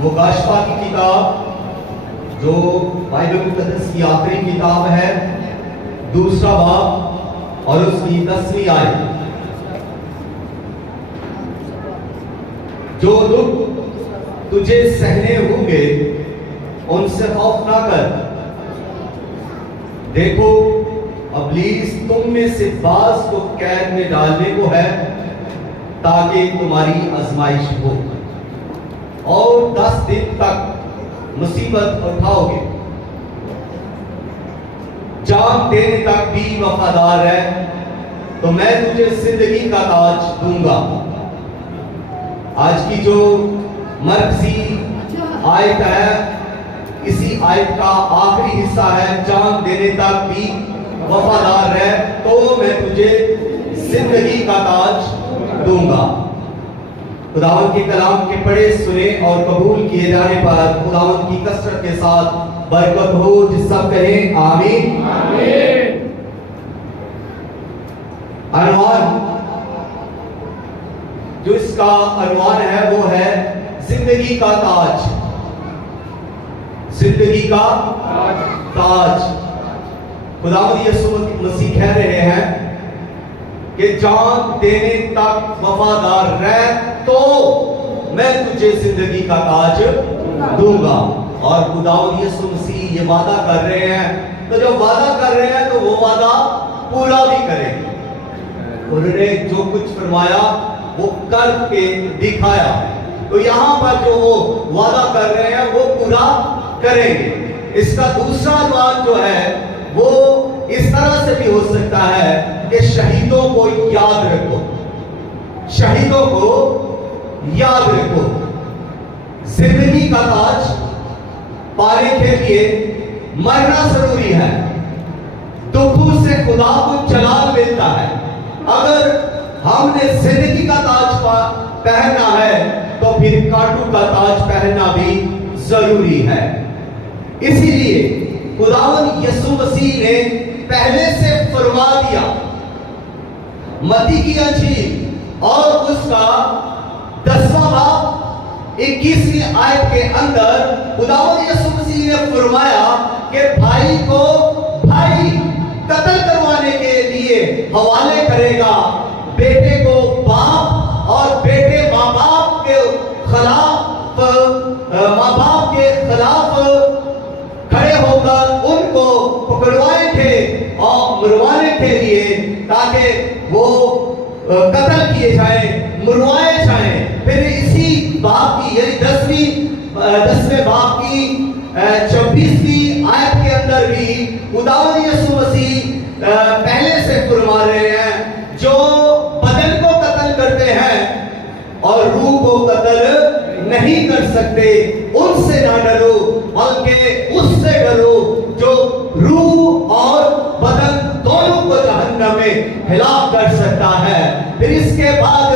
मुकाशफा की किताब जो बाइबल मुकद्दस की आखिरी किताब है, दूसरा बाब और उसकी 10वीं आयत। जो दुख तुझे सहने होंगे उनसे खौफ ना कर। देखो, इब्लीस तुम में से बाज को कैद में डालने को है ताकि तुम्हारी आजमाइश हो, और 10 दिन तक मुसीबत उठाओगे। जान देने तक भी वफादार है तो मैं तुझे जिंदगी का ताज दूंगा। आज की जो मरकजी आयत है, इसी आयत का आखिरी हिस्सा है, जान देने तक भी वफादार है तो मैं तुझे जिंदगी का ताज दूंगा। खुदावंद के कलाम के पढ़े सुने और कबूल किए जाने पर खुदावंद की कसरत के साथ बरकत हो। जिस सब कहें आमीन। अनवान, जो इसका अनवान है वो है जिंदगी का ताज। जिंदगी का ताज। खुदावंद यीशु मसीह कह रहे हैं कि जान देने तक वफादार रह तो मैं तुझे जिंदगी का ताज दूंगा। और खुदावंद यीशु मसीह ये वादा कर रहे हैं, तो जब वादा कर रहे हैं तो वो वादा पूरा भी करेंगे। उन्होंने जो कुछ फरमाया वो करके दिखाया, तो यहां पर जो वो वादा कर रहे हैं वो पूरा करेंगे। इसका दूसरा अनुमान जो है वो इस तरह से भी हो सकता है कि शहीदों को याद रखो, शहीदों को याद रखो। जिंदगी का ताज पाने के लिए मरना जरूरी है। दुखों से खुदा को जलाल मिलता है। अगर हमने जिंदगी का ताज पहनना है तो फिर कांटों का ताज पहनना भी जरूरी है। इसीलिए खुदावंद यीशु मसीह ने पहले से फरमा दिया। मत्ती की अंजील और उसका 10वां बाब 21वीं आयत के अंदर खुदावंद यीशु मसीह ने फरमाया कि भाई को भाई कत्ल करवाने के लिए हवाले करेगा, बेटे को बाप और बेटे माँ बाप के खिलाफ खड़े होकर उनको पकड़वाए थे और मरवाने के लिए, ताकि वो कत्ल किए जाए, मरवाए जाए। फिर इसी बाप की यानी 10वें बाप की 26वीं आयत के अंदर भी खुदावंद यीशु मसीह पहले से फरमा रहे हैं, जो बदन को कत्ल करते हैं और रूह को कत्ल नहीं कर सकते, उनसे ना डरो, बल्कि उससे डरो जो रूह और बदन दोनों को जहन्नम में हिलाक कर सकता है। फिर इसके बाद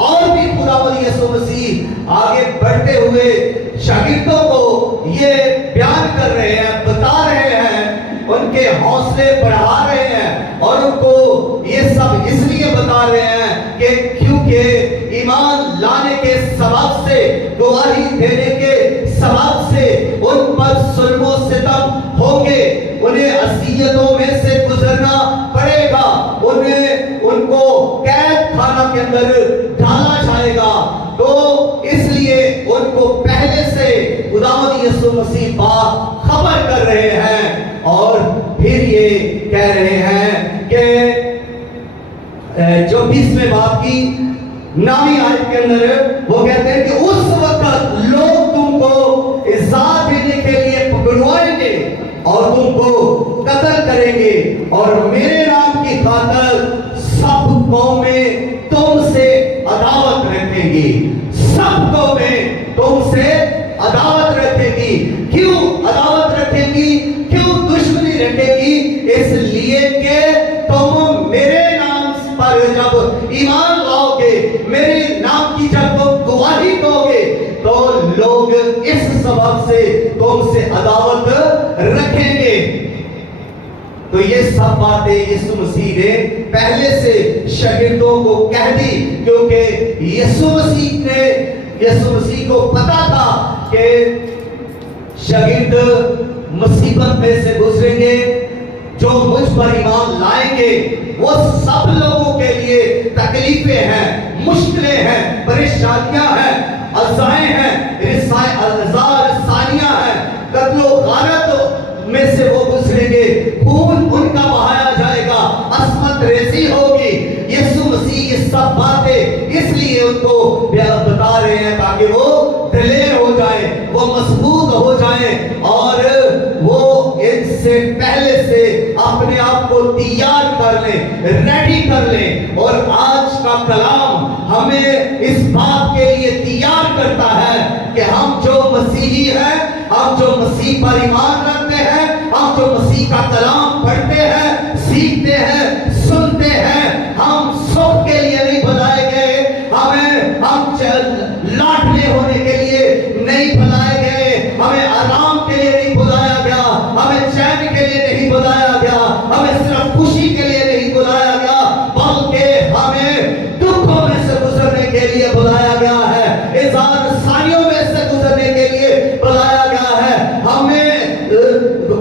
और भी खुदावंद यीशु मसीह आगे बढ़ते हुए शागिर्दों को ये बयान कर रहे हैं, बता रहे हैं, उनके हौसले बढ़ा रहे हैं और उनको ये सब इसलिए बता रहे हैं कि क्योंकि ईमान लाने के सबब से, गवाही देने के सबब से उन पर जुल्म सितम होंगे, उन्हें असीयतों में से गुजरना पड़ेगा, उनको कैद खाना के अंदर डाला जाएगा। तो इसलिए उनको पहले से खुदावंद यीशु मसीह बाप खबर कर रहे हैं और फिर ये कह रहे हैं कि 24वें बाप की 9वीं आयत के अंदर वो कहते हैं कि उस वक्त लोग तुमको इज़्ज़त देने के लिए पकड़वाएंगे और तुमको कत्ल करेंगे और मेरे नाम की खातिर सब कौमें तुमसे अदावत रखेंगी। सब कौमें तुमसे अदावत रखेगी। क्यों अदावत रखेगी, क्यों दुश्मनी रखेगी? इसलिए कि तुम मेरे नाम पर जब ईमान लाओगे, मेरे नाम की जब तुम गवाही दोगे, तो लोग इस सबब से तुमसे अदावत रखेंगे। तो ये सब बातें यीशु मसीह ने पहले से शागिर्दों को कह दी, क्योंकि यीशु मसीह को पता था कि शागिर्द मुसीबत में से गुजरेंगे, जो मुझ पर ईमान लाएंगे, वो सब लोगों के लिए तकलीफें हैं, मुश्किलें हैं, परेशानियां हैं, अज़ाएं हैं, सानियां हैं, कत्लो गारत में से वो गुजरेंगे, खून उनका बहाया जाएगा, अस्मत रेजी होगी। यीशु मसीह ये सब बातें इसलिए उनको बता रहे हैं ताकि वो दिलेर हो जाए, वो मजबूत हो जाए और वो इससे पहले से अपने आप को तैयार कर ले, रेडी कर ले। और आज का कलाम हमें इस बात के लिए तैयार करता है कि हम जो मसीही हैं, हम जो मसीह पर ईमान रखते हैं, हम जो मसीह का कलाम पढ़ते हैं, सीखते हैं, सुनते हैं, हम सुख के लिए नहीं बुलाए गए, हम लाडले होने के लिए नहीं बुलाए गए, हमें आराम के लिए नहीं बुलाया गया, हमें चैन के लिए नहीं बुलाया गया, हमें सिर्फ खुशी के लिए नहीं बुलाया गया, बल्कि हमें दुखों में से गुजरने के लिए बुलाया गया है, इज़ार सानियों में से गुजरने के लिए बुलाया गया है, हमें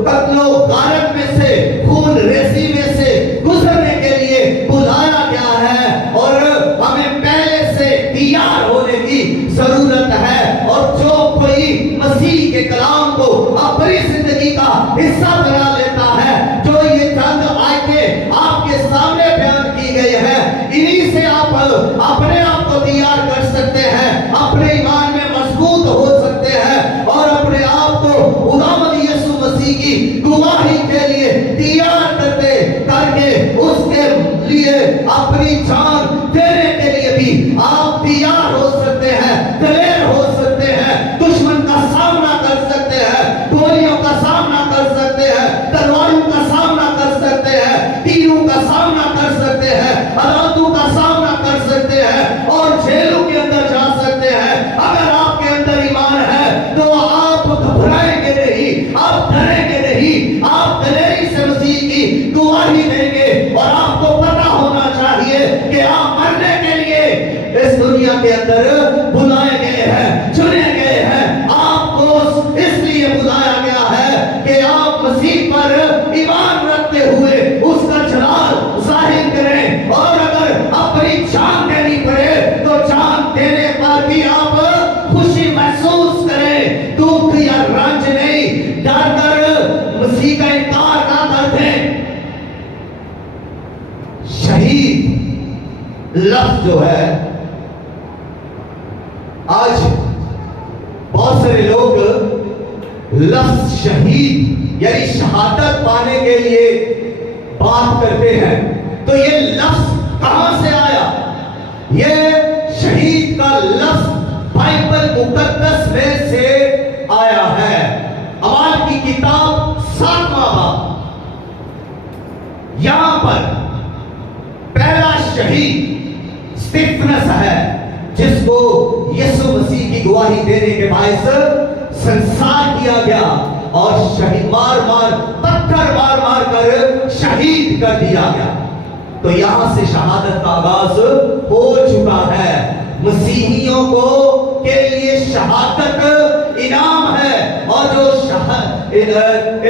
कत्लो गारत में से, खून रेसी में से गुजरने के लिए बुलाया गया है और हमें पहले से तैयार होने की जरूरत है। और जो कोई मसीह के कलाम को अपनी जिंदगी का हिस्सा बना लेता है, जो ये चंद आयतें आपके सामने बयान की गई है, इन्हीं से आप अपने आप को तैयार कर सकते हैं, अपने ईमान में मजबूत हो सकते हैं और अपने आप को खुदावंद यीशु मसीह की गवाही के लिए तैयार करके उसके लिए अपनी जान देने के लिए भी आप तैयार हो सकते हैं, दिलेर हो सकते हैं, दुश्मन का सामना कर सकते हैं, गोलियों का सामना कर सकते हैं, तलवारों का सामना कर सकते हैं, तीरों का सामना कर सकते हैं, अदालतों का सामना कर सकते हैं और जेलों के अंदर जा सकते हैं। अगर आपके अंदर ईमान है तो आप घबराएंगे नहीं, आप डरेंगे नहीं, आप दिलेरी से मसीह की गवाही देंगे और आपको पता होना चाहिए कि आप मरने के लिए इस दुनिया के अंदर बुलाए गए हैं, चुने गए हैं। आपको इसलिए बुलाया गया है कि आप मसीह पर ईमान रखते हुए उसका जलाल जाहिर करें और अगर अपनी जान देनी पड़े तो जान देने पर भी आप खुशी महसूस करें, दुख या रंज नहीं, डर कर मसीह का इनकार ना कर दें। शहीद लफ्ज जो है, आज बहुत सारे लोग लफ्ज शहीद यानी शहादत पाने के लिए बात करते हैं, तो ये लफ्ज कहां से आया? ये शहीद का लफ्ज बाइबल मुकद्दस में से आया है। अमाल की किताब 7वां बाब, यहां पर पहला शहीद स्तिफनस है, जिसको यीशु मसीह की गवाही देने के बायस संसार किया गया और शहीद पत्थर मार कर शहीद कर दिया गया। तो यहां से शहादत का आगाज हो चुका है। मसीहियों को के लिए शहादत इनाम है और जो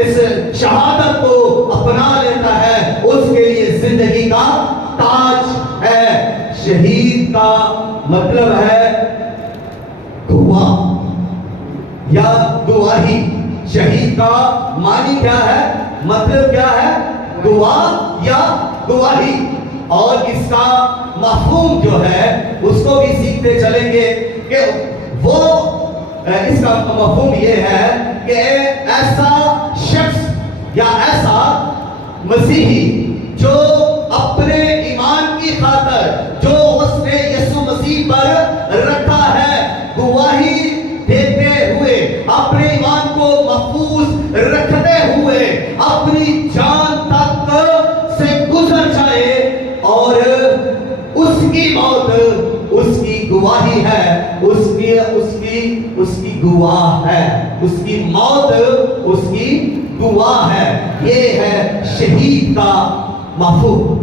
इस शहादत को अपना लेता है उसके लिए जिंदगी का ताज है। शहीद का मतलब है गवाह या गवाही। शहीद का मानी क्या है, मतलब क्या है? गवाह या गवाही। और इसका मफहूम जो है उसको भी सीखते चलेंगे कि वो इसका मफहूम ये है कि ऐसा शख्स या ऐसा मसीही जो अपने ईमान की खातर जो उसने यीशु मसीह पर रखा है, गवाही देते हुए, अपने ईमान को महफूज रखते हुए अपनी जान तक से गुजर जाए और उसकी मौत उसकी गवाही है, उसकी गवाह है, उसकी मौत उसकी गवाह है। ये है शहीद का मफहूम।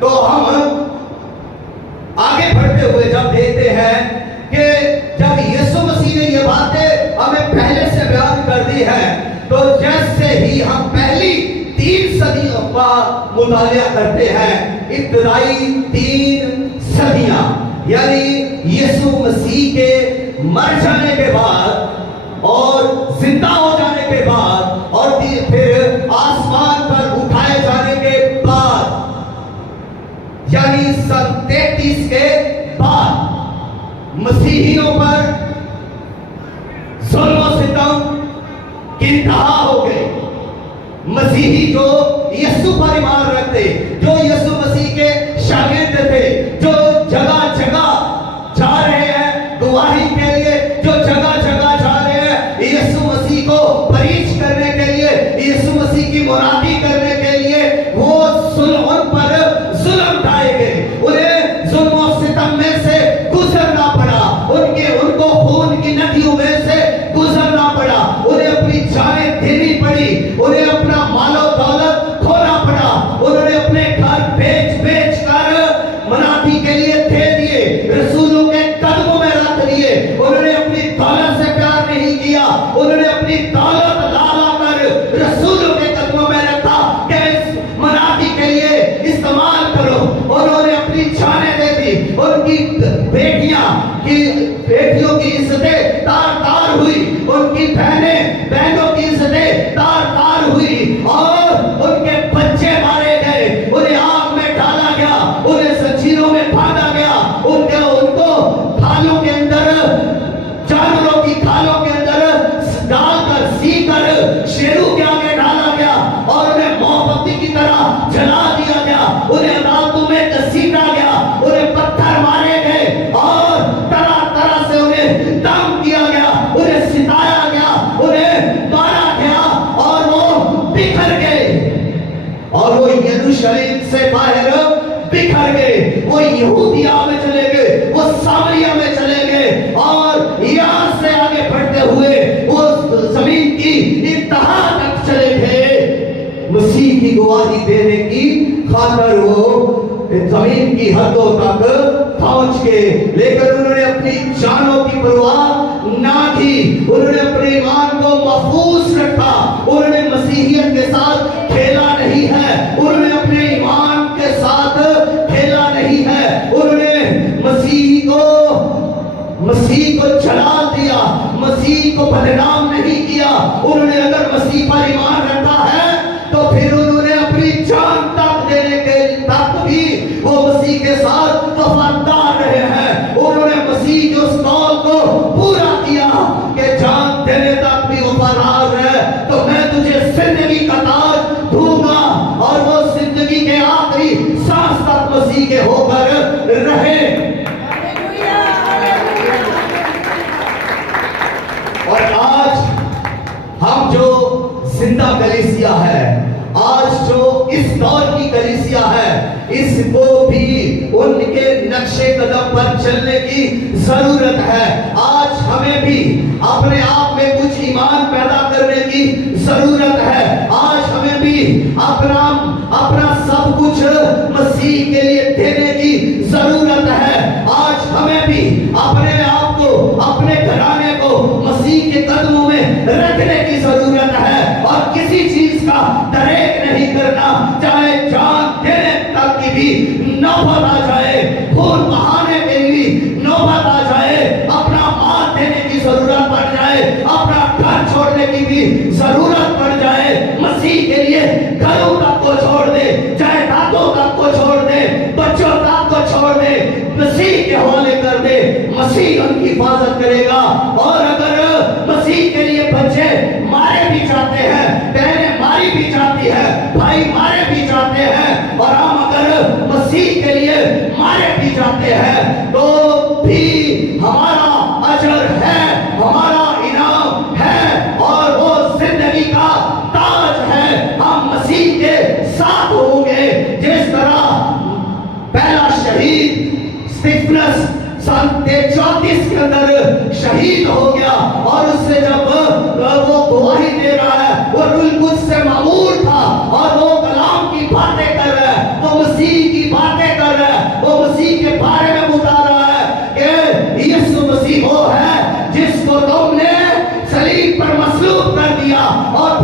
तो हम आगे बढ़ते हुए जब देखते हैं कि जब यीशु मसीह ने ये बातें हमें तो जैसे ही हम पहली 3 सदियों का मुतालिया करते हैं, इब्तदाई 3 सदियां, यानी यीशु मसीह के मर जाने के बाद और जिंदा हो जाने के बाद और फिर आसमान पर उठाए जाने के बाद, यानी सन 33 के बाद मसीहियों पर जुल्म सितम की इंतहा हो गई। मसीही जो यीशु पर ईमान रखते, जो यीशु मसीह के शागिर्द थे, जो जगह जगह जा रहे हैं गवाही के लिए, जो जगह जगह जा रहे हैं यीशु मसीह को परीच करने के लिए, यीशु मसीह की मुरादी करने के लिए, वो उन पर जुल्म ढाए गए, उन्हें जुल्म और सितम में से गुजरना पड़ा, उनको खून की नदियों में से गुजरना पड़ा, उन्हें अपनी जानें देनी पड़ी, उन्हें अपना मालो दौलत खोना पड़ा, उन्होंने अपने घर बेच बेच कर मनाती के लिए दे दिए, रसूलों के कदमों में रख दिए। उन्होंने अपनी दौलत से प्यार नहीं किया, उन्होंने अपनी दौलत ला कर रसूलों के कदमों में रखा कि मनाती के लिए इस्तेमाल करो। उन्होंने अपनी जानें दे दी, उनकी बेटियों की इज्जतें तार तार हुई, उनकी बहनों की इज्जतें तार तार हुई और उनके बच्चे मारे गए, उन्हें आग में डाला गया, उन्हें जंजीरों में बांधा गया, उनको खालों के अंदर, जानवरों की खालों के अंदर डालकर सीकर शेरों के आगे डाला गया और उन्हें मोमबत्ती की तरह जला दिया गया, उन्हें अदालतों में घसीटा गया, उन्हें पत्थर मारे गए और तरह तरह से उन्हें दम किया गया, उन्हें सिताया गया, उन्हें मारा गया और वो बिखर गए और वो यरूशलेम से बाहर बिखर गए, वो यहूदिया में चले गए, वो सामरिया में चले गए और यहां से आगे बढ़ते हुए वो जमीन की इंतहा तक चले गए। मसीह की गवाही देने की खातिर वो जमीन की हदों तक पहुंच गए, लेकिन उन्होंने अपनी जानों की परवाह ना की, उन्होंने अपने ईमान को महफूज रखा, उन्होंने मसीहियत के साथ खेला नहीं है, उन्होंने अपने ईमान के साथ खेला नहीं है, उन्होंने मसीह को जलाल दिया, मसीह को बदनाम नहीं किया। उन्होंने अगर मसीह पर ईमान रखा है तो फिर उन्होंने अपनी जान तक देने के तक भी वो मसीह के साथ वफादार रहे हैं। उन्होंने मसीह के उस कौल को पूरा किया कि जान देने तक भी वफादार रहे तो मैं तुझे जिंदगी का ताज दूंगा, और वो जिंदगी के आखिरी सांस तक मसीह के होकर रहे। और आज हम जो जिंदा कलीसिया है, आज जो इस दौर की कलीसिया है, इसको भी उनके नक्शे कदम पर चलने की जरूरत है। आज हमें भी अपने आप में कुछ ईमान पैदा करने की जरूरत है। आज हमें भी अपना सब कुछ मसीह के लिए देने की जरूरत है। आज हमें भी अपने आप को, अपने घराने को मसीह के कदमों में रखने की जरूरत है और किसी चीज का दरेक नहीं करना, चाहे जान देने तक की भी नौबत आ जाए, खून बहाने की भी नौबत आ जाए, अपना माल देने की जरूरत पड़ जाए, अपना घर छोड़ने की भी जरूरत पड़ जाए, मसीह के लिए घरों तक को छोड़ दे, जायदादों तक को छोड़ दे, बच्चों तक को छोड़ दे, मसीह के हवाले कर दे। मसीह उनकी हिफाजत करेगा। और अगर मसीह के लिए बच्चे मारे भी जाते हैं, बहनें मारी भी जाती है, भाई मारे भी जाते हैं, और हम अगर मसीह के लिए मारे भी जाते हैं तो भी हमारा अजर है, हमारा इनाम है और वो जिंदगी का ताज है। हम मसीह के साथ होंगे। जिस तरह पहला शहीद स्टीफनस सन 34 के अंदर शहीद हो गया और उससे जब वो गवाही दे रहा है, वो रुल से मामूर था और वो कलाम की बातें कर रहा है, वो मसीह की बातें कर रहा है, वो मसीह के बारे में बता रहा है कि यीशु मसीह वो है जिसको तुमने सलीब पर मसलूब कर दिया और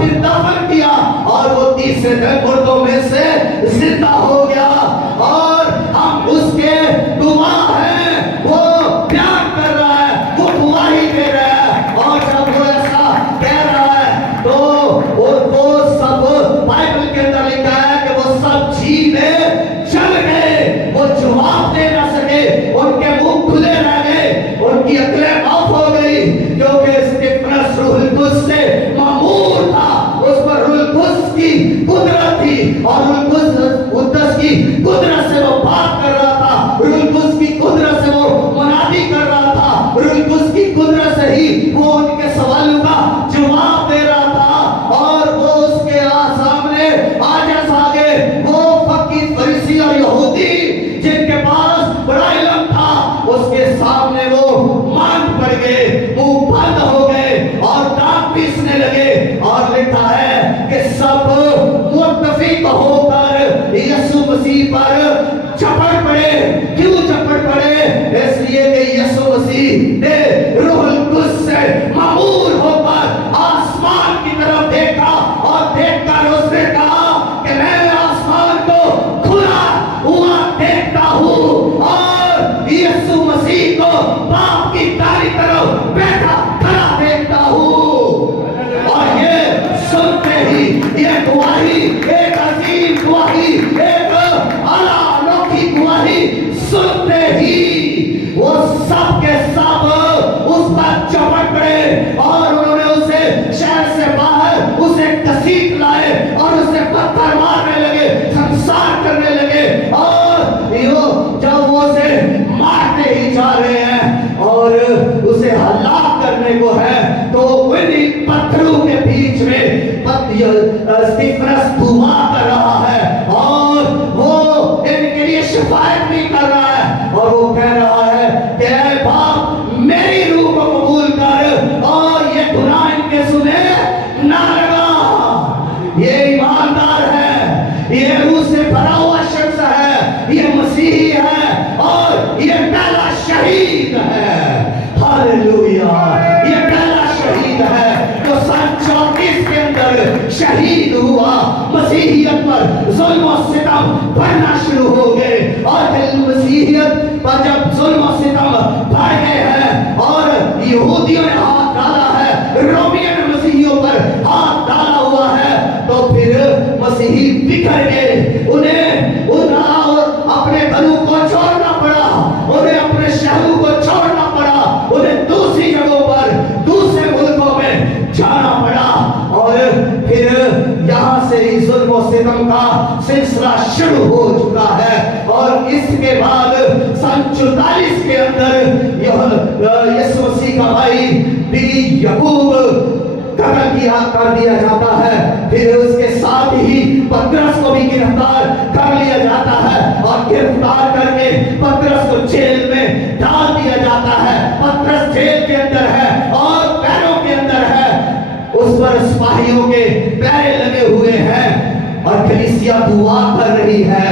रूहुल कुद्स से मामूर होकर आसमान की तरफ देखा और देखकर उसने कहा कि मैं आसमान को खुला हुआ देखता हूँ और यीशु मसीह को बाप की दाहिनी तरफ बैठा खड़ा देखता हूँ। और ये सुनते ही ये गवाही, एक अजीब गवाही, एक आला अनोखी गवाही सुनते ही वो सब के सब उस पर चौपट पड़े और उन्होंने उसे शहर से बाहर उसे घसीट लाए और उसे पत्थर मारने लगे, संसार करने लगे। और यो जब वो उसे मारने ही जा रहे हैं और उसे हलाक करने को है, तो उन्हीं पत्थरों के बीच में स्तिफनस दुआ कर रहा है और वो इनके लिए शिफायत भी कर रहा है और वो कह रहा है कि ऐ बाप मेरी रूह को कबूल कर और ये गुनाह इनके सुने ना लगा। ये ईमानदार है, ये रूह से भरा हुआ शख्स है, ये मसीही है और ये पहला शहीद है। हालेलुया, ये पहला शहीद है जो सन 34 के अंदर शहीद हुआ। मसीहियत पर जुल्म और सितम बढ़ना शुरू हो गए और मसीहियत पर जब जुल्म और सितम बढ़ गए हैं और यहूदियों ने हाथ डाला है, रोमियों ने मसीहियों पर हाथ डाला हुआ है, तो फिर मसीही बिखर गए। उन्हें अपने घरों को छोड़ना पड़ा, उन्हें अपने शहरों को छोड़ना पड़ा, उन्हें दूसरी जगहों पर दूसरे मुल्कों में जाना पड़ा और फिर यहाँ से ही जुल्म और सितम का सिलसिला शुरू हो चुका है। और इसके बाद सन 44 के अंदर यीशु मसीह का भाई भी याकूब कत्ल कर दिया जाता है। फिर उसके साथ ही पतरस को भी गिरफ्तार कर लिया जाता है और गिरफ्तार करके पतरस को जेल में डाल दिया जाता है। पतरस जेल के अंदर है और पैरों के अंदर है, उस पर सिपाहियों के पैरे लगे हुए हैं और कलीसिया दुआ कर रही है।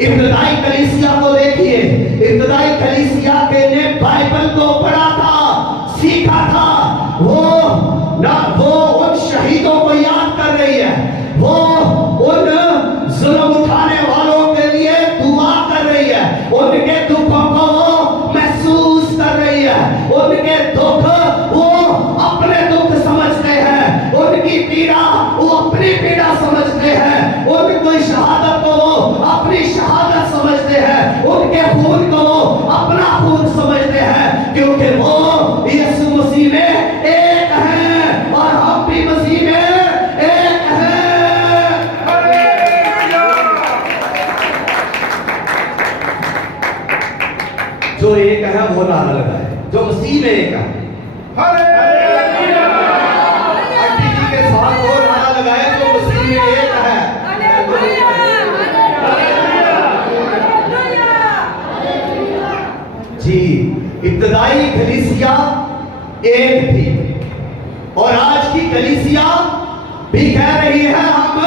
इब्तदाई कलीसिया को देखिए, इब्तदाई कलीसिया के ने बाइबल को पढ़ा था, सीखा था, वो उन शहीदों को याद कर रही है, वो उन जुल्म उठाने वालों के लिए दुआ कर रही है, उनके दुखों को वो महसूस कर रही है, उनके दुख वो अपने दुख समझते हैं, उनकी पीड़ा वो अपनी पीड़ा समझते हैं, उनकी शहादत को वो अपनी शहादत समझते हैं, उनके खून को वो अपना खून समझते हैं, क्योंकि वो यीशु मसीह में एक है और हम भी मसीह में एक हैं। जो एक है वो नारा लगाए, जो मसीह में एक है। आंटी जी के साथ वो नारा लगाए जो मसीह में एक है। जी, इब्तदाई कलीसिया एक थी और आज की कलीसिया भी कह रही है हम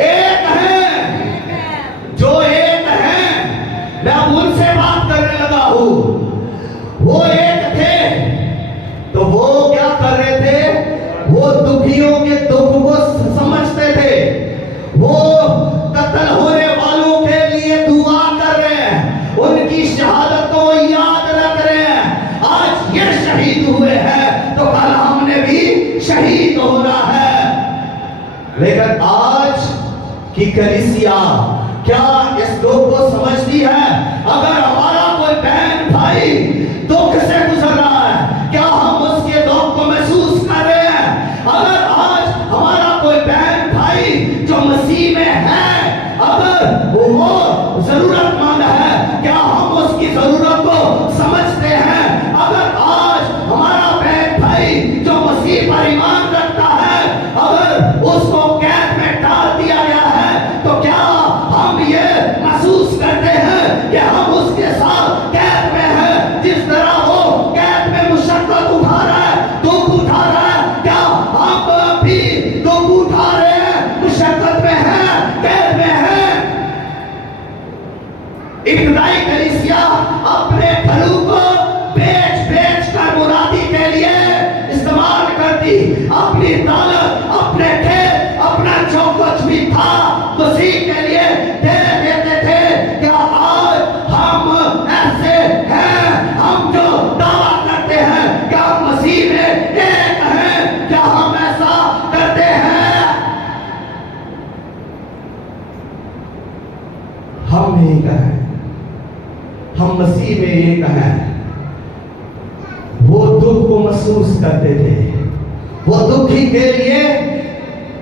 एक हैं। जो एक हैं, मैं उनसे बात करने लगा हूं। वो एक थे तो वो क्या कर रहे थे? वो दुखियों के दुख को समझते थे, वो कत्ल होने वालों के लिए दुआ कर रहे हैं, उनकी शहादत को याद रख रहे हैं। आज ये शहीद हुए हैं तो कल हमने भी शहीद होना है। लेकिन आज की कलीसिया क्या इस दुख को समझती है? अगर हमारा कोई बहन भाई दुख से गुजर रहा है, क्या हम उसके दुख को महसूस कर रहे हैं? अगर आज हमारा कोई बहन भाई जो मसीह में है, अगर वो जरूरतमंद है, क्या हम उसकी जरूरत को समझते हैं? अगर आज हमारा बहन भाई जो मसीह पर ईमान रखता है, अगर उसको कैद में डाल दिया गया है, तो क्या हम ये महसूस करते हैं कि हम उसके साथ कैद में हैं? जिस तरह वो कैद में मुशक्कत उठा रहा है, दुख उठा रहा है, क्या हम भी दुख उठा रहे हैं, मुशक्कत में हैं, कैद में हैं? इब्तदाई कलीसिया संपत्ति, अपनी दौलत, अपने खेत, अपना जो कुछ भी था मसीह के लिए दे देते थे। क्या आज हम ऐसे हैं? हम जो दावा करते हैं क्या मसीह में एक हैं? क्या हम ऐसा करते हैं? हम एक हैं, हम मसीह में एक हैं। वो दुख को महसूस करते थे, वो दुखी के लिए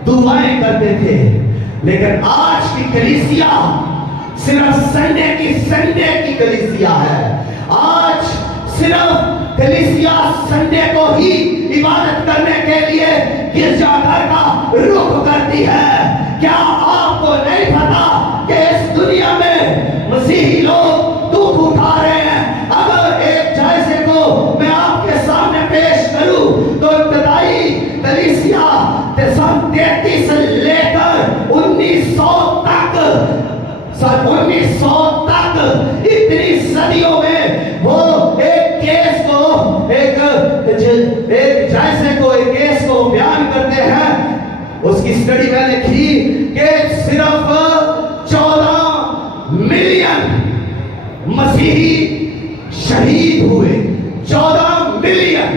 दुआएं करते थे, लेकिन आज की कलीसिया सिर्फ संडे की कलीसिया है। आज सिर्फ कलीसिया संडे को ही इबादत करने के लिए गिरजाघर का रुख करती है। क्या आपको नहीं पता कि इस दुनिया में मसीही लोग दुख उठा रहे हैं? अगर एक जायजे को मैं आपके सामने पेश करूं तो इब्तदाई कलीसिया सन 33 से लेकर 1900 तक इतनी सदियों में वो एक केस को एक जायजे को एक केस को बयान करते हैं। उसकी स्टडी मैंने की कि सिर्फ 14 मिलियन मसीही शहीद हुए। 14 मिलियन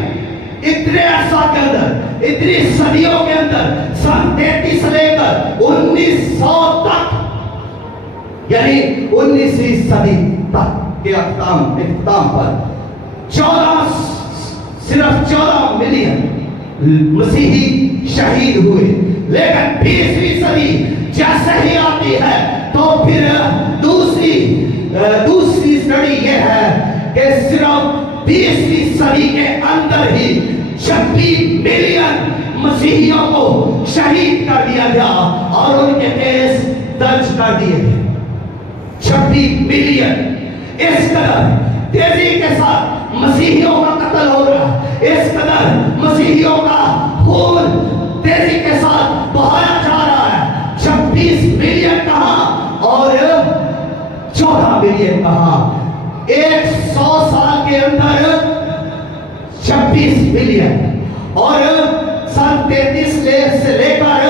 इतने अरसा के अंदर, इतनी सदियों के अंदर, सन 33 से लेकर 1900 तक, यानी 19वीं सदी तक के इख्तिताम पर सिर्फ 14 मिलियन मसीही शहीद हुए। लेकिन 20वीं सदी जैसे ही आती है तो फिर दूसरी स्टडी यह है कि सिर्फ 20वीं सदी के अंदर ही 26 मिलियन मसीहियों को शहीद कर दिया गया और उनके केस दर्ज कर दिए गए। 26 मिलियन। इस कदर तेजी के साथ मसीहियों का कत्ल हो रहा है, इस कदर मसीहियों का खून तेजी के साथ बहाया जा रहा है। 26 मिलियन कहां और 14 मिलियन कहां? 100 साल के अंदर 26 मिलियन और सन 33 से लेकर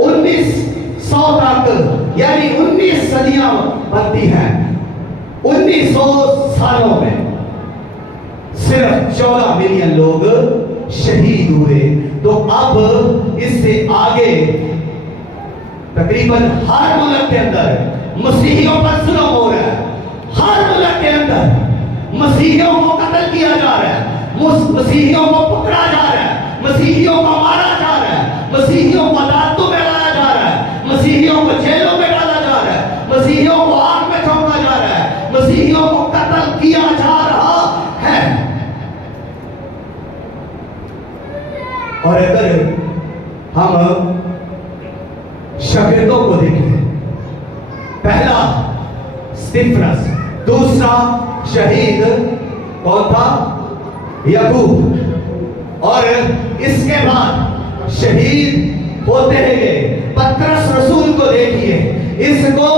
1900 तक, यानी 19 सदियां बनती हैं। 1900 सालों में सिर्फ 14 मिलियन लोग शहीद हुए। तो अब इससे आगे तकरीबन हर मुल्क के अंदर मसीहियों पर जुल्म हो रहा है। हर मुल्क के अंदर मसीहियों को कत्ल किया जा रहा है, मसीहियों को पकड़ा जा रहा है, मसीहियों को मारा जा रहा है, मसीहियों को अदालतों में लाया जा रहा है, मसीहियों को जेलों में डाला जा रहा है, मसीहियों को आग में झोंका जा रहा है, मसीहियों को कत्ल किया जा रहा है। और अगर हम शागिर्दों को देखें, पहला स्तिफनस, दूसरा शहीद कौन था? याकूब। और इसके बाद शहीद होते गए पतरस रसूल को देखिए, इसको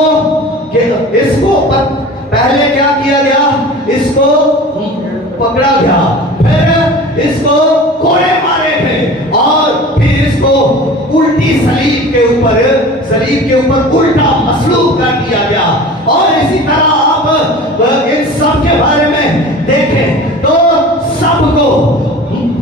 पहले क्या किया गया? इसको पकड़ा गया, फिर इसको कोड़े मारे गए और फिर इसको उल्टी सलीब के ऊपर उल्टा मसलूब कर दिया गया। और इसी तरह आप इन सब के बारे में देखें तो सबको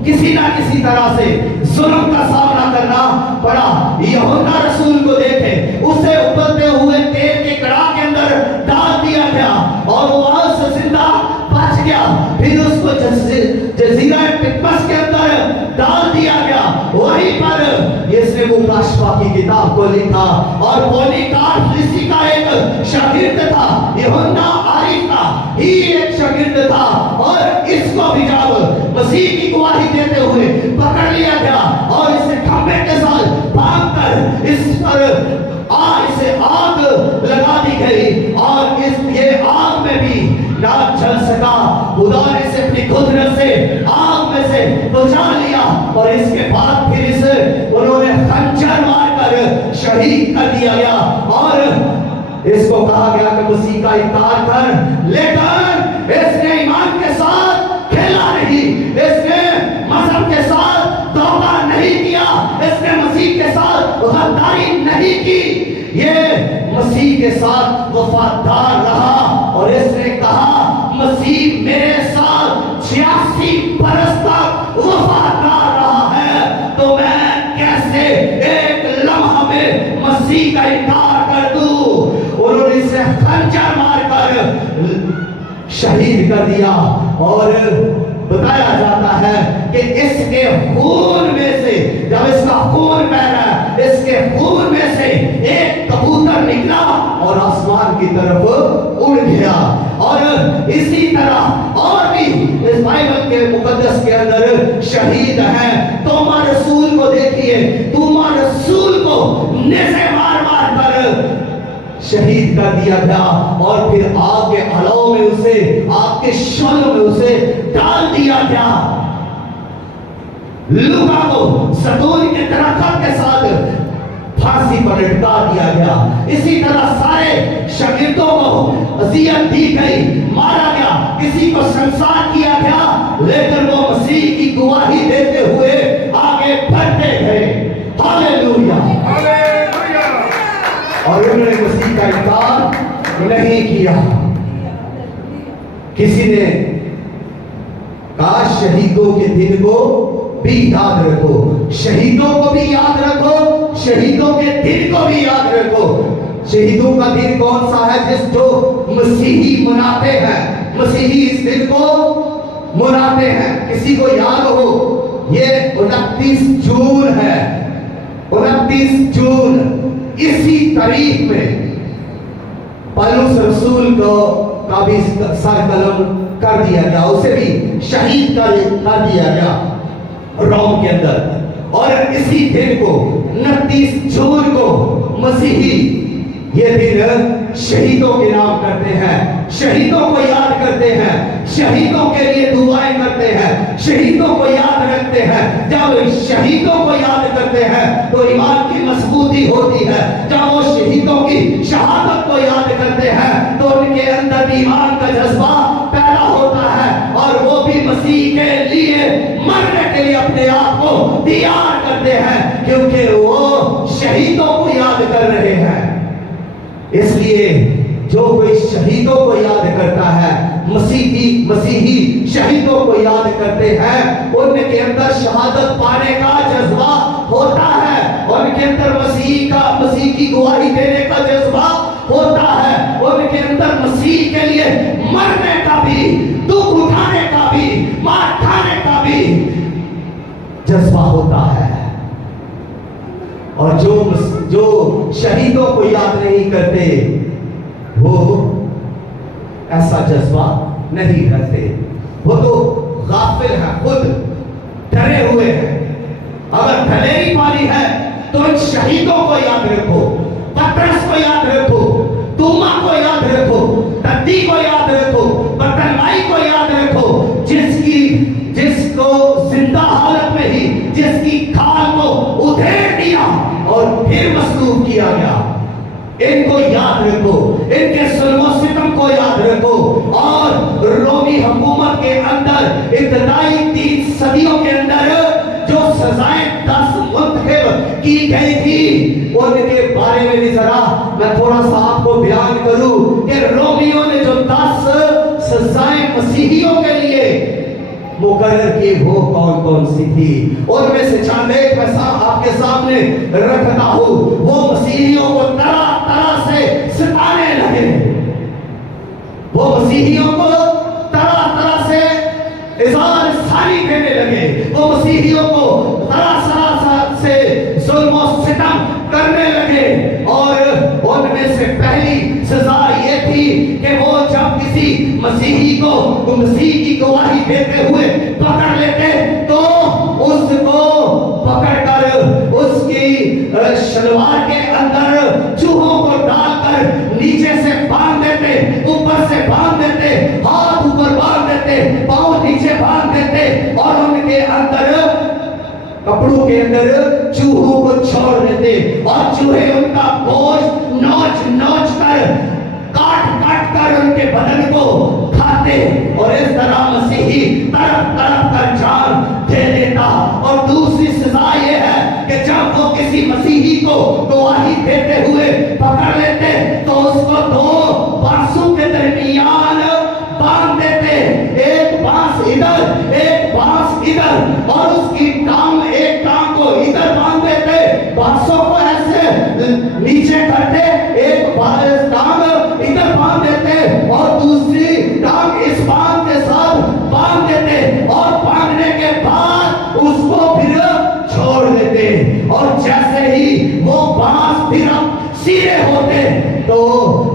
किसी ना किसी तरह से जुल्म का सामना करना पड़ा। यूहन्ना रसूल को देखें, उसे उबलते हुए तेल के कड़ाह के अंदर डाल दिया गया और वो वहां से जिंदा बच गया। फिर उसको जजीरा पिटमस के अंदर डाल दिया गया। वहीं पर इसने मुकाशफा की किताब को लिखा और पॉलीकार्प इसी का एक शागिर्द था, यूहन्ना आरिफ का ही एक शागिर्द था। और इसको भी जब मसीह की गवाही देते हुए पकड़ लिया गया और इसे खंभे के साथ बांधकर इस पर इसे आग लगा दी गई और ये आग में भी ना जल सका। खुदा ने इसे अपनी कुदरत से आग में से बचा लिया और इसके बाद फिर इसे उन्होंने खंजर मारकर शहीद कर दिया गया। और इसको कहा गया कि मसीह का इनकार कर, लेकिन इसने ईमान के साथ खेला नहीं, इसने मजहब के साथ धोखा नहीं गद्दारी नहीं की, ये मसीह के साथ वफादार रहा। और इसने कहा मसीह मेरे साथ 86 बरस तक वफादार रहा है, तो मैं कैसे एक लम्हा में मसीह का इनकार कर दूं। उन्होंने इसे खंजर मारकर शहीद कर दिया। और बताया जाता है कि इसके खून में से, जब इसका खून बह रहा है, इसके खून में से एक कबूतर निकला और आसमान की तरफ उड़ गया। और इसी तरह और भी इस बाइबल के मुकद्दस के अंदर शहीद हैं। तोमा रसूल को देखिए, तोमा रसूल को नेज़े मार मार कर शहीद कर दिया गया और फिर आग के अलाव में उसे, आग के शोलों में उसे डाल दिया गया। लूका को सतून के दरख्त के साथ फांसी पर लटका दिया गया। इसी तरह सारे शागिर्दों को अज़ियत दी गई, मारा गया, किसी को संसार किया गया, लेकिन वो मसीह की गवाही देते हुए आगे बढ़ते गए। हालेलुया, और उन्होंने मसीह का इनकार नहीं किया। किसी ने कहा शहीदों के दिन को भी याद रखो, शहीदों को भी याद रखो, शहीदों के दिन को भी याद रखो। शहीदों का दिन कौन सा है? जिस जो मसीही मनाते हैं, मसीही इस दिन को मनाते हैं। किसी को याद हो, ये 29 जून है, 29 जून। इसी तारीख में पौलुस रसूल को का भी सर कलम कर दिया गया, उसे भी शहीद कर दिया गया रोम के अंदर। और इसी दिन को 29 जून को मसीही ये दिन शहीदों के नाम करते हैं, शहीदों को याद करते हैं, शहीदों के लिए दुआएं करते हैं, शहीदों को याद रखते हैं। जब शहीदों को याद करते हैं तो ईमान की मजबूती होती है। जब वो शहीदों की शहादत को याद करते हैं तो उनके अंदर ईमान का जज्बा पैदा होता है और वो भी मसीह के लिए मरने के लिए अपने आप को तैयार करते हैं, क्योंकि वो शहीदों को याद कर रहे हैं। इसलिए जो कोई शहीदों को याद करता है, मसीही शहीदों को याद करते हैं, उनके अंदर शहादत पाने का जज्बा होता है, उनके अंदर मसीह की गवाही देने का जज्बा होता है, उनके अंदर मसीह के लिए मरने का भी, दुख उठाने का भी, मार खाने का भी जज्बा होता है। और जो शहीदों को याद नहीं करते वो ऐसा जज्बा नहीं करते, वो तो गाफिल है, खुद डरे हुए हैं। अगर दलेरी पानी है तो इन शहीदों को याद रखो, पतरस को याद रखो, तोमा को याद रखो, तद्दी को याद रखो, बरतलमाई को याद रखो, जिसको जिंदा हालत में ही जिसकी खाल को उधेड़ दिया और फिर मसलूब किया गया। इनको याद रखो, इनके जुल्म सितम को याद रखो। और रोमी हुकूमत के अंदर इब्तदाई 3 सदियों के अंदर जो सजाएं 10 मुंतखब की गई थी, उनके बारे में भी जरा मैं थोड़ा सा आपको बयान करूं कि रोमियों ने जो 10 सजाएं मसीहियों के लिए मुकर्रर की वो कौन कौन सी थी, उनमें से चंद एक मैं आपके सामने रखता हूं। वो मसीहियों को तरह तरह से सताने लगे, वो मसीहियों को तरह तरह से इज़ार सारी देने लगे, वो मसीहियों को तरह तरह से जुल्म और सितम करने लगे। और उनमें से पहली सजा ये थी कि वो जब किसी मसीही को मसीह की गवाही देते हुए पकड़ लेते तो उसको पकड़कर उसकी शलवार के अंदर चूहों को डालकर नीचे से बांध देते, ऊपर से बांध देते, हाथ ऊपर बांध देते, पांव नीचे बांध देते और उनके अंदर कपड़ों के अंदर चूहों को छोड़ देते और चूहे उनका बोझ नोच नोच कर, काट काट कर उनके बदन को खाते। और इस तरह मसीही तड़प तड़प जान दे देता। और दूसरी सजा यह है कि जब वो किसी मसीही को को गवाही देते हुए पकड़ लेते तो उसको दो बांसों के दरमियान बांध देते, एक बांस इधर एक बांस इधर, और उसकी टांग एक टांग को इधर बांध देते, बांसों को ऐसे नीचे करते, एक टांग इधर बांध देते और दूसरी टांग इस बांध के साथ बांध देते, और बांधने के बाद उसको फिर छोड़ देते, और जैसे ही वो बांस फिर सीधे होते तो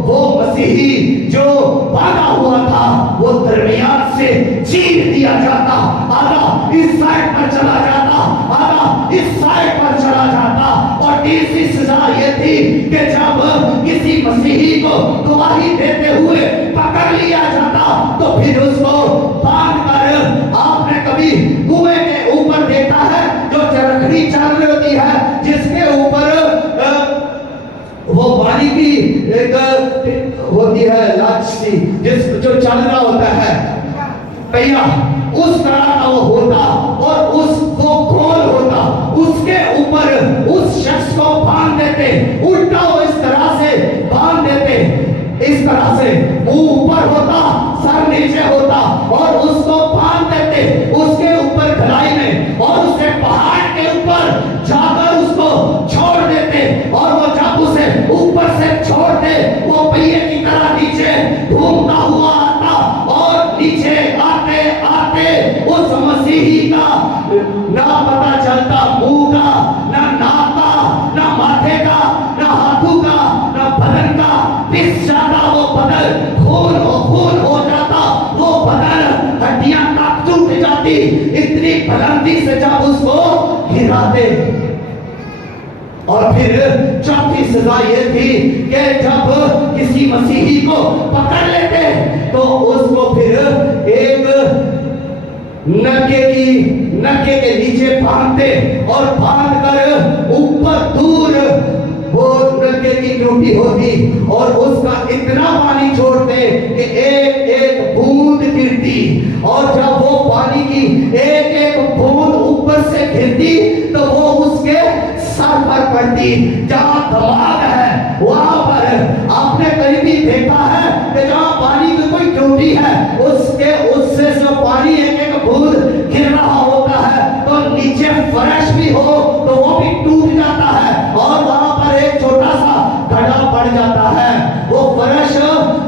वो मसीही जो बांधा हुआ था वो दरमियान से चीर दिया जाता, आधा इस साइड पर चला जाता, आधा इस साइड पर चला जाता। और तीसरी सजा ये थी कि जब किसी मसीही को गवाही देते हुए पकड़ लिया जाता तो फिर उसको बांध कर, आपने कभी कुएं के ऊपर देखा है जो चरखड़ी चल रही होती है जिसके ऊपर वो पानी की एक होती है लाच सी, जिस जो चल रहा होता है पहिया, उस तरह का वो होता और उस वो गोल होता, उसके ऊपर उस शख्स को बांध देते, उल्टा वो इस तरह से बांध देते, इस तरह से मुंह ऊपर होता सर नीचे होता और उसको बांध देते उसके ऊपर खलाई में, और उसे पहाड़ के ऊपर जाकर उसको छोड़ देते, और वो जब उसे ऊपर से छोड़ते वो पहिए की तरह नीचे घूमता हुआ आता, और नीचे आते आते उस मसीही का ना पता चलता मुंह का, ना नाक का, ना माथे का, ना हाथों का, ना बदन का, पिस जाता वो बदन, खून हो जाता वो बदन, हड्डियां टूट जाती, इतनी बुलंदी से जब उसको गिराते। और फिर चौथी सजा ये थी कि जब किसी मसीही को पकड़ लेते तो उसको फिर एक नक्के के नीचे बांधते, और बांध कर ऊपर दूर वो नक्के की टूटी होती और उसका इतना पानी छोड़ते कि एक एक बूंद गिरती, और जब वो पानी की एक एक बूंद ऊपर से गिरती तो वो उसके सर पर पड़ती। जहां दिमाग है वहां पर आपने कहीं भी देखा है कि जहां पानी की कोई टूटी है उससे जो पानी एक एक बूंद गिर रहा होता है तो नीचे फर्श भी हो तो वो भी टूट जाता है, और वहां पर एक छोटा सा गड्ढा पड़ जाता है, वो फर्श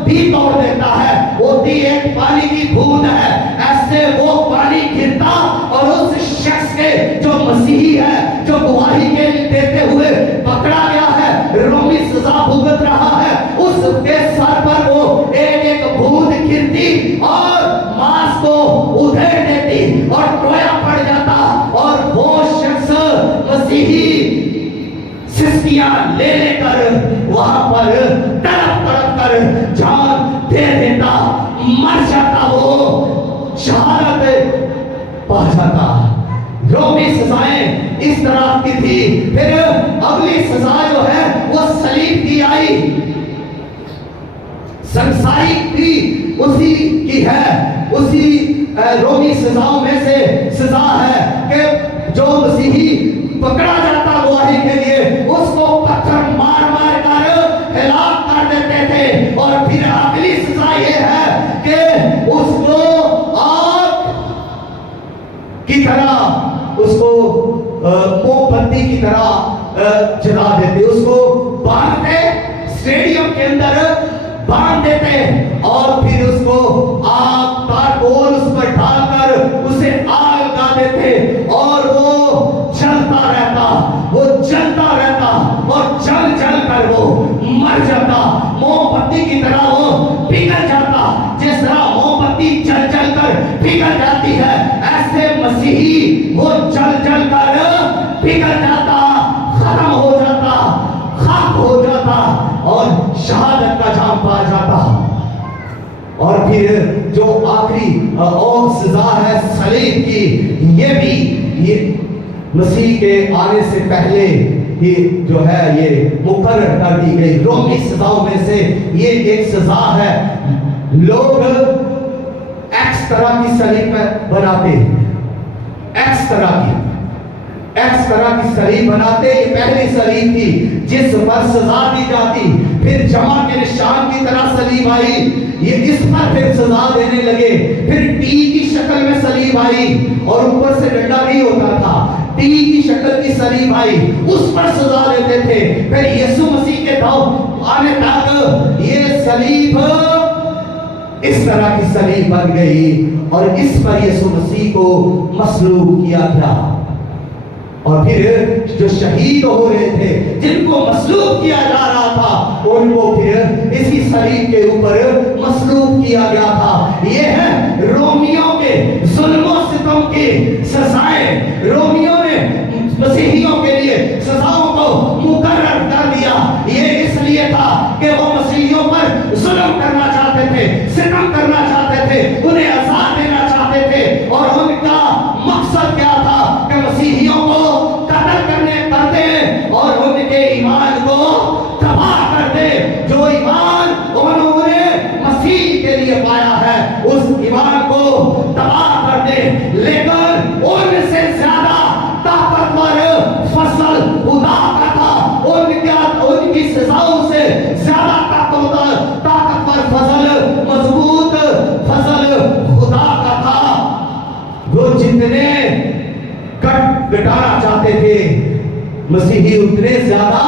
भी तोड़ देता है, वो भी एक पानी की बूंद है। ऐसे वो पानी गिरता और उस शख्स के जो मसीही है, जो गवाही के देते हुए पकड़ा गया है, रोमी सजा भुगत रहा है, उसके सर पर वो एक एक बूंद गिरती और मांस को उधेड़ देती और टोया पड़ जाता, और वो शख्स मसीही सिस्कियां ले लेकर वहां पर तड़प तड़प कर जान दे देता, मर जाता, वो शहादत पा जाता। रोमी सजाएं इस तरह की थी। फिर अगली सजा जो है वो सलीब की आई, संसारिक भी उसी की है, उसी रोमी सजाओं में से सजा है कि जो मसीही पकड़ा जाता गवाही के लिए उसको पत्थर मार मार कर हिलाक कर देते थे, और फिर अगली सजा ये है कि उसको आग की तरह, उसको मोमबत्ती की तरह जला देते, उसको बांधते, स्टेडियम के अंदर बांध देते, और फिर उसको आग तारकोल उस पर डालकर उसे आग लगा देते, और वो जलता रहता, वो जलता रहता, और जल जल कर वो मर जाता, मोमबत्ती की तरह वो पिघल जाता। जिस तरह मोमबत्ती जल जल कर पिघल जाती है, ऐसे मसीही वो जल जल कर पिघल जाता, खत्म हो जाता, खाक हो जाता, और शहादत का जाम पा जाता। और फिर जो आखिरी और सजा है सलीब की, ये मसीह के आने से पहले ही जो है ये मुकर्रर कर दी गई। रोमी सजाओं में से ये एक सजा है। लोग एक्स तरह की सलीब बनाते, एक्स तरह की, एक्स तरह की सलीब बनाते। ये पहली सलीब थी जिस पर सजा दी जाती। फिर जमा के निशान की तरह सलीब आई, ये इस पर फिर सजा देने लगे। फिर टी की शक्ल में सलीब आई और ऊपर से डंडा नहीं होता था, टी की शक्ल की सलीब आई, उस पर सजा देते थे। फिर यीशु मसीह के दाव आने तक ये सलीब इस तरह की सलीब बन गई और इस पर यीशु मसीह को मसलूब किया गया। और फिर जो शहीद हो रहे थे, जिनको मसलूब किया जा रहा था, उनको फिर इसी सलीब के ऊपर मसलूब किया गया था। ये है रोमियों के जुल्म सितम की सजाएं। रोमियों ने मसीहियों के लिए सजाओं को मुकर्रर कर दिया। ये इसलिए था कि वो मसीहियों पर जुल्म करना चाहते थे, सितम करना चाहते थे, उन्हें आजाद देना चाहते थे। और उनका मकसद क्या था कि मसीहियों को कत्ल कर दे और उनके ईमान को तबाह कर दे। जो ईमान उन्होंने मसीह के लिए पाया है, उस ईमान को तबाह कर दे। लेकिन उनसे ज्यादा ताकतवर फसल खुदा का था। उनकी सजाओं से ज्यादा ताकतवर फसल, मजबूत फसल खुदा का था। वो जितने कट घटाना चाहते थे, मसीही उतने ज्यादा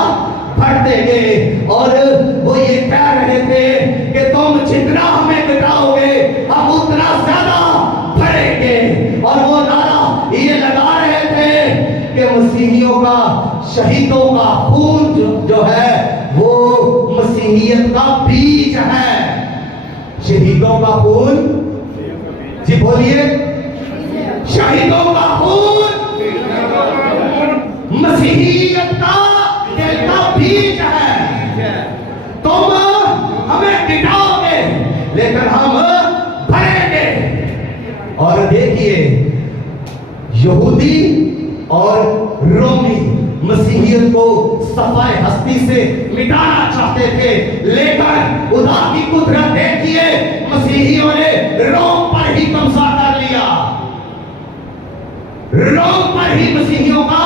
बढ़ते गए। और वो ये कह रहे थे कि तुम जितना हमें घटाओगे, हम उतना ज्यादा बढ़ेंगे। और वो नारा ये लगा रहे थे कि मसीहियों का, शहीदों का खून जो है वो मसीहियत का बीज है। शहीदों का खून, जी बोलिए, शहीदों का खून मसीहियत का बीज है। तुम हमें गिटाओगे लेकिन हम भरेंगे। और देखिए, यहूदी और रोमी मसीहियत को सफाई हस्ती से मिटाना चाहते थे, लेकिन खुदा की कुदरत देखिए, मसीहियों ने रोम पर ही कब्जा कर लिया। रोम पर ही मसीहियों का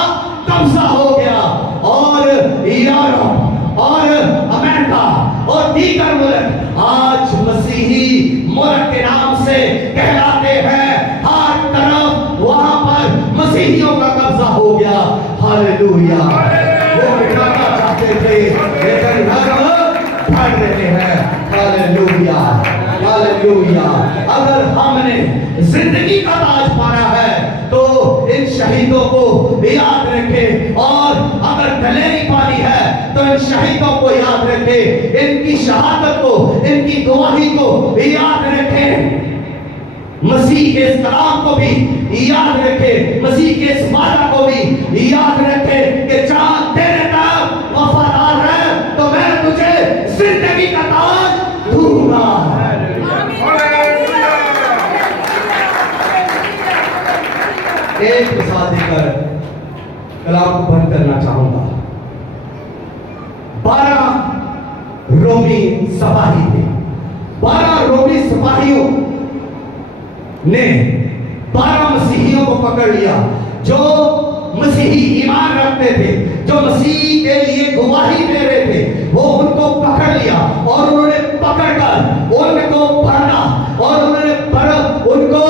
कब्जा हो गया। और यूरोप और अमेरिका और दीगर मुल्क आज मसीही मुल्क के नाम से कहलाते हैं। हर तरफ वहां पर मसीहियों का कब्जा हो गया। हालेलुया। वो मिटाना चाहते थे लेकिन हम बढ़ रहे हैं। Hallelujah, hallelujah. अगर हमने जिंदगी का ताज पाना है तो इन शहीदों को याद रखें, और अगर दलेरी पानी है तो इन शहीदों को याद रखें, इनकी शहादत को, इनकी गवाही को याद रखें। मसीह के इस कलाम को भी याद रखें, मसीह के इस वादा को भी याद रखें कि जान तेरे तक वफादार है तो मैं तुझे जिंदगी का ताज दूंगा। एक मिसाल देकर कलाम को बंद करना चाहूंगा। 12 रोमी सिपाही थे। 12 रोमी सिपाहियों ने 12 मसीहियों को पकड़ लिया जो मसीही ईमान रखते थे, जो मसीह के लिए गवाही दे रहे थे। वो उनको पकड़ लिया और उन्होंने पकड़कर उनको भरना और उन्होंने उनको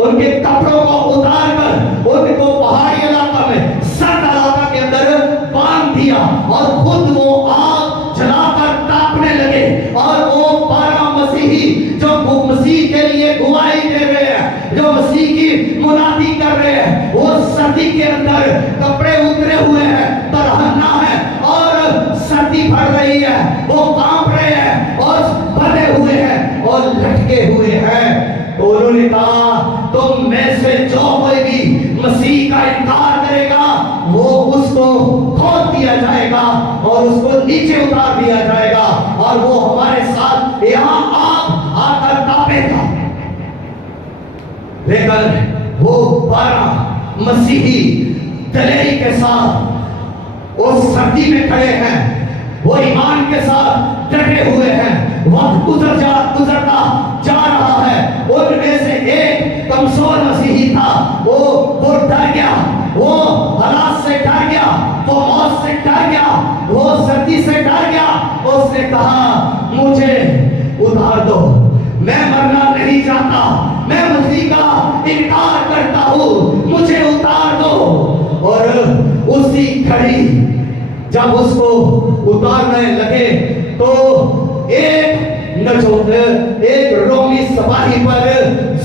उनके कपड़ों को उतार कर उनको पहाड़ी इलाका में, सर्द इलाका के अंदर बांध दिया और खुद वो आग जलाकर तापने लगे। और वो 12 मसीही जो मसीह के लिए गवाही दे रहे हैं, जो मसीह की मुनादी कर रहे हैं, वो सर्दी के अंदर कपड़े उतरे हुए हैं, तरहन्ना है और सर्दी पड़ रही है, वो कांप रहे हैं और बंधे हुए हैं और लटके हुए हैं। तो उन्होंने कहा, तुम में से जो कोई भी मसीह का इनकार करेगा वो उसको खोद दिया जाएगा और उसको नीचे उतार दिया जाएगा और वो हमारे साथ यहाँ आकर तापेगा। लेकिन वो 12 मसीही दलेरी के साथ उस सर्दी में खड़े हैं, वो ईमान के साथ डटे हुए हैं। वक्त गुजरता जा रहा है। उनमें से एक कमजोर मसीही था, वो डर गया, वो हालात से डर गया, वो मौत से डर गया, वो सर्दी से डर गया। उसने कहा मुझे उतार दो, मैं मरना नहीं चाहता, मैं मसीह का इनकार करता हूं, मुझे उतार दो। और उसी घड़ी जब उसको उतारने लगे तो एक रोमी सवारी पर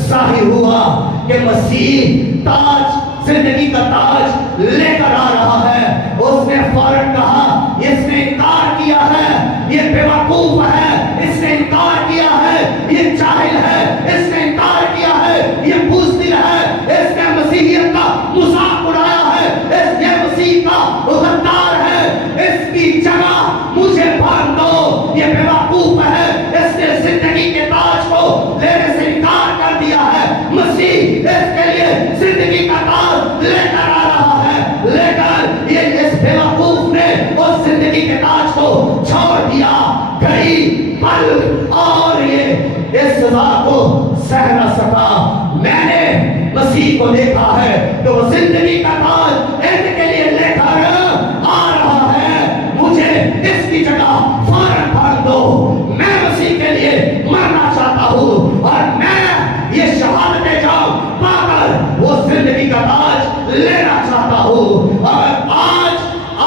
जाहिर हुआ कि मसीह ताज, जिंदगी का ताज लेकर आ रहा है। उसने फौरन कहा इसने इनकार किया है, ये बेवकूफ है, इसने इनकार किया है, ये जाहिल है, इसने इनकार किया है, ये बुज़दिल है, इसने मसीहियत का मजाक उड़ाया है, इसने मसीह का गद्दार है, इसकी जगह मुझे बांध दो, ये बेवकूफ है, इसने जिंदगी के ताज को लेने से इनकार कर दिया है। मसीह इसके लिए जिंदगी का ताज लेकर आ रहा है, लेकर ये इस बेवकूफ ने उस जिंदगी के ताज को छोड़ दिया। घड़ी पल और ये इस सजा को सह न सका। मैंने मसीह को देखा है तो वो जिंदगी का ताज इनके लिए लेकर आ रहा है। मुझे इसकी जगह फौरन बांध दो, मैं मसीह के लिए मरना चाहता हूं और मैं ये शहादत जाम पाकर वो जिंदगी का ताज लेना चाहता हूं। अगर आज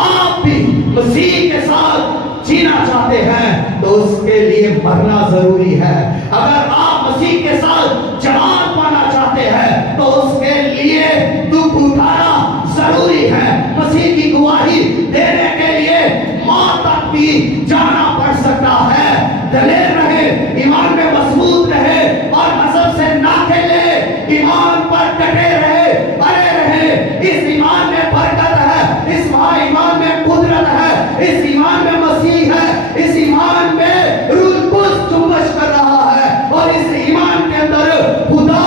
आप भी मसीह के साथ जीना चाहते हैं तो उसके लिए मरना जरूरी है। अगर आप मसीह के साथ जवान पाना चाहते हैं तो उसके लिए दुख उठाना जरूरी है। मसीह की गवाही देने के लिए मौत तक भी जाना पड़ सकता है। दलेर रहे, ईमान में मजबूत रहे और मजहब से ना खेले, ईमान पर डटे रहे, अरे रहे। इस ईमान में बरकत है, इस ईमान में कुदरत है, इस ईमान में मसीह है, इस ईमान में रूह कुद्स जुम्बश कर रहा है और इस ईमान के अंदर खुदा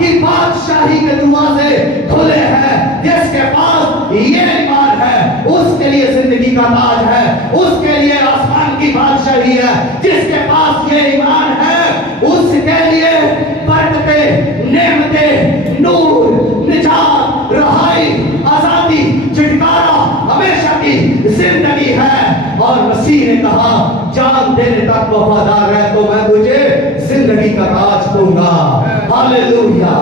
की बादशाही के दरवाजे खुले हैं। जिसके पास ये ईमान है उसके लिए जिंदगी का ताज है, उसके लिए आसमान की बादशाही है। जिसके पास ये ईमान है उसके लिए बरकतें, नेमतें, नूर, निजात, रहाई, आजादी, छुटकारा, हमेशा की जिंदगी है। और मसीह ने कहा जान देने तक वफादार है तो मैं तुझे जिंदगी का ताज दूंगा। हालेलुया।